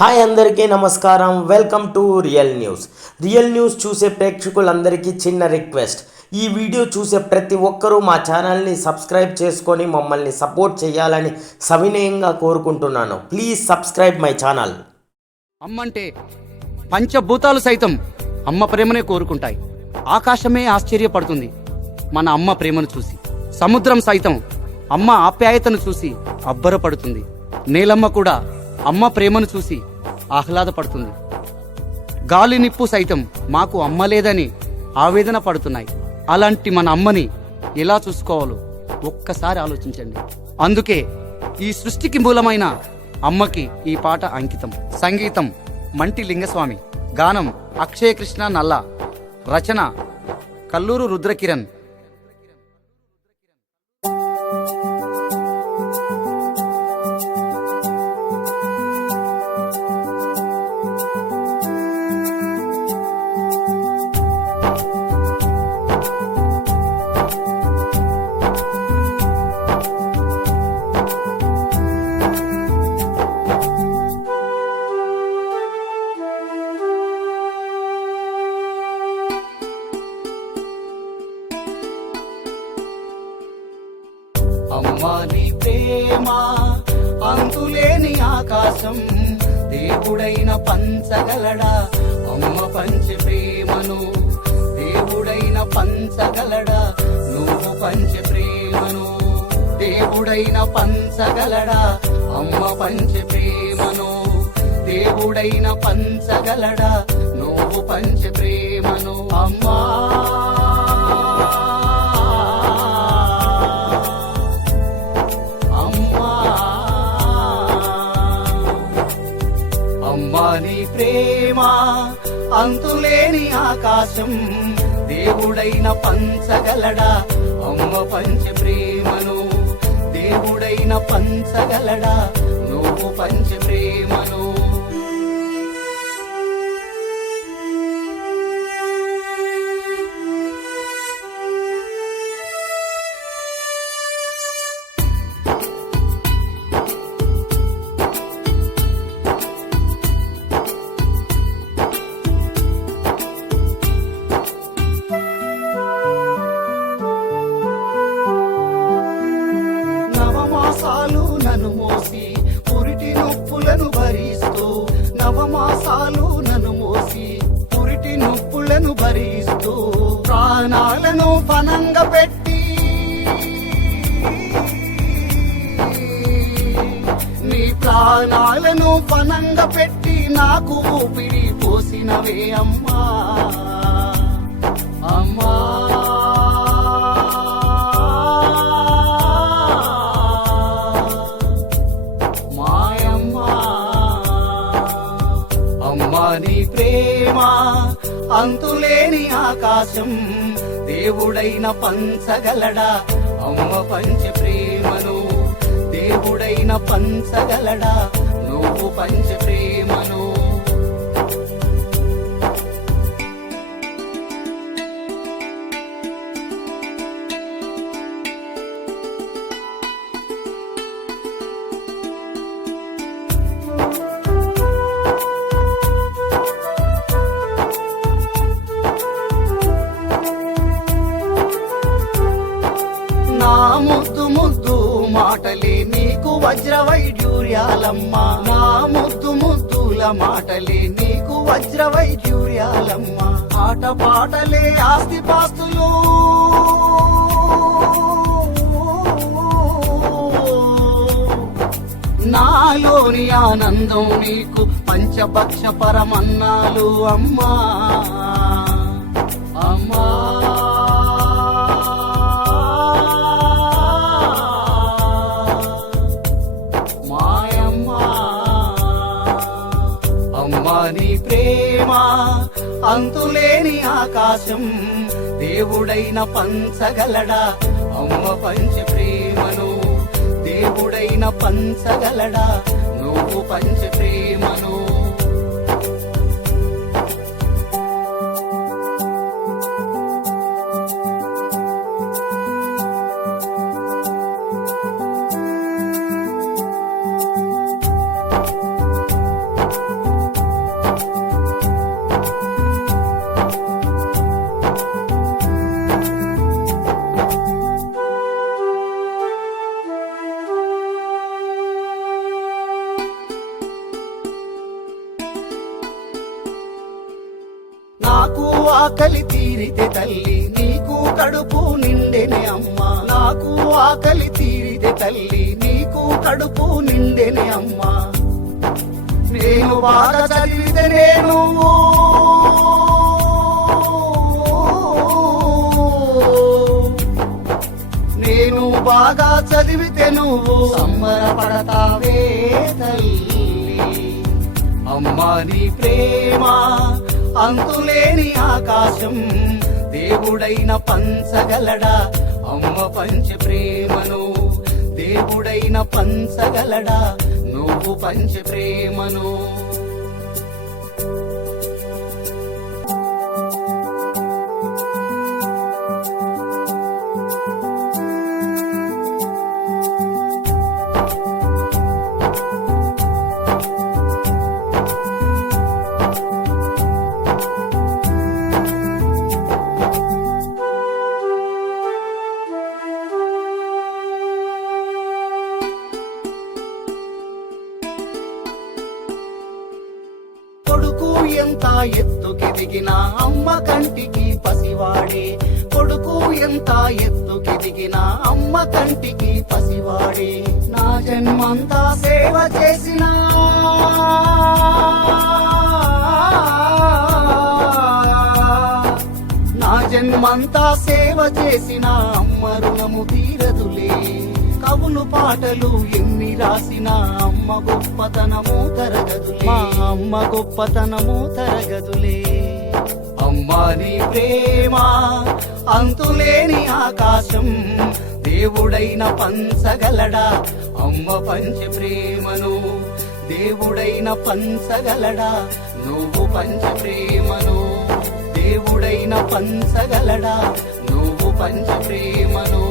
Hi అందరికీ నమస్కారం. Welcome to real news. Real news చూసే ప్రేక్షకులందరికీ చిన్న రిక్వెస్ట్. ఈ వీడియో చూసే ప్రతి ఒక్కరూ మా ఛానల్ని సబ్స్క్రైబ్ చేసుకొని మమ్మల్ని సపోర్ట్ చేయాలని సవినయంగా కోరుకుంటున్నాను. Please subscribe my channel. అమ్మంటే పంచభూతాలు సైతం అమ్మ ప్రేమనే కోరుకుంటాయి. ఆకాశమే ఆశ్చర్యపడుతుంది మన అమ్మ ప్రేమను చూసి. సముద్రం సైతం అమ్మ ఆప్యాయతను చూసి అబ్బరపడుతుంది. నేలమ్మ కూడా అమ్మ ప్రేమను చూసి ఆహ్లాదపడుతుంది. గాలి నిప్పు సైతం మాకు అమ్మ లేదని ఆవేదన పడుతున్నాయి. అలాంటి మన అమ్మని ఎలా చూసుకోవాలో ఒక్కసారి ఆలోచించండి. అందుకే ఈ సృష్టికి మూలమైన అమ్మకి ఈ పాట అంకితం. సంగీతం మంటి లింగస్వామి. గానం అక్షయ కృష్ణ నల్ల. రచన కల్లూరు రుద్రకిరణ్. అమ్మా నీ ప్రేమ అంతులేని ఆకాశం దేవుడైన పంచగలడా? అమ్మ పంచి ప్రేమను దేవుడైన పంచగలడా? నువ్వు పంచ ప్రేమను దేవుడైన పంచగలడా? అమ్మ పంచి ప్రేమను దేవుడైన పంచగలడా? నువ్వు పంచి ప్రేమను అమ్మా. అంతులేని ఆకాశం దేవుడైన పంచగలడా? అమ్మ పంచ ప్రేమను దేవుడైన పంచగలడా? నువ్వు పంచ ప్రేమను. నొప్పులను భరిస్తూ ప్రాణాలను పనంగా పెట్టి నీ ప్రాణాలను పనంగా పెట్టి నాకు ఊపిరి పోసినవే అమ్మా. ప్రేమ అంతులేని ఆకాశం దేవుడైన పంచగలడా? అమ్మ పంచ ప్రేమను దేవుడైన పంచగలడా? నువ్వు పంచ ప్రేమను వజ్ర వైడ్యూర్యాలమ్మా నా ముద్దు ముద్దుల మాటలే నీకు వజ్రవైడ్యూర్యాలమ్మ ఆట పాటలే ఆస్తి పాస్తులు నాలోని ఆనందం నీకు పంచభక్ష పరమన్నాలు అమ్మా. అమ్మా. అంతులేని ప్రేమ అంతులేని ఆకాశం దేవుడైన పంచగలడా? అమ్మ పంచి ప్రేమను దేవుడైన పంచగలడా? నువ్వు పంచి ప్రేమను ఆకలి తీరితే తల్లి నీకు కడుపు నిండెనే అమ్మ. నాకు ఆకలి తీరితే తల్లి నీకు కడుపు నిండెనే అమ్మా. నేను బాగా చదివితే నేను నేను బాగా చదివితే నువ్వు సంబరపడతావే తల్లి. అమ్మా నీ ప్రేమ అంతులేని ఆకాశం దేవుడైన పంచగలడా. అమ్మ పంచ ప్రేమను దేవుడైన పంచగలడా. నువ్వు పంచ ప్రేమను. ఎంత ఎంత ఎత్తుకెదిగినా అమ్మ కంటికి పసివాడే? కొడుకు ఎంత ఎత్తుకెదిగినా అమ్మ కంటికి పసివాడే? నా జన్మంతా సేవ చేసిన నా జన్మంతా సేవ చేసిన అమ్మ రుణము తీరదులే. కవులు పాటలు ఎన్ని రాసిన అమ్మ గొప్పతనము తరగదులే మా అమ్మ గొప్పతనము తరగదులే అమ్మా నీ ప్రేమ అంతులేని ఆకాశం దేవుడైన పంచగలడా. అమ్మ పంచ ప్రేమను దేవుడైన పంచగలడా. నువ్వు పంచ ప్రేమను దేవుడైన పంచగలడా. నువ్వు పంచ ప్రేమను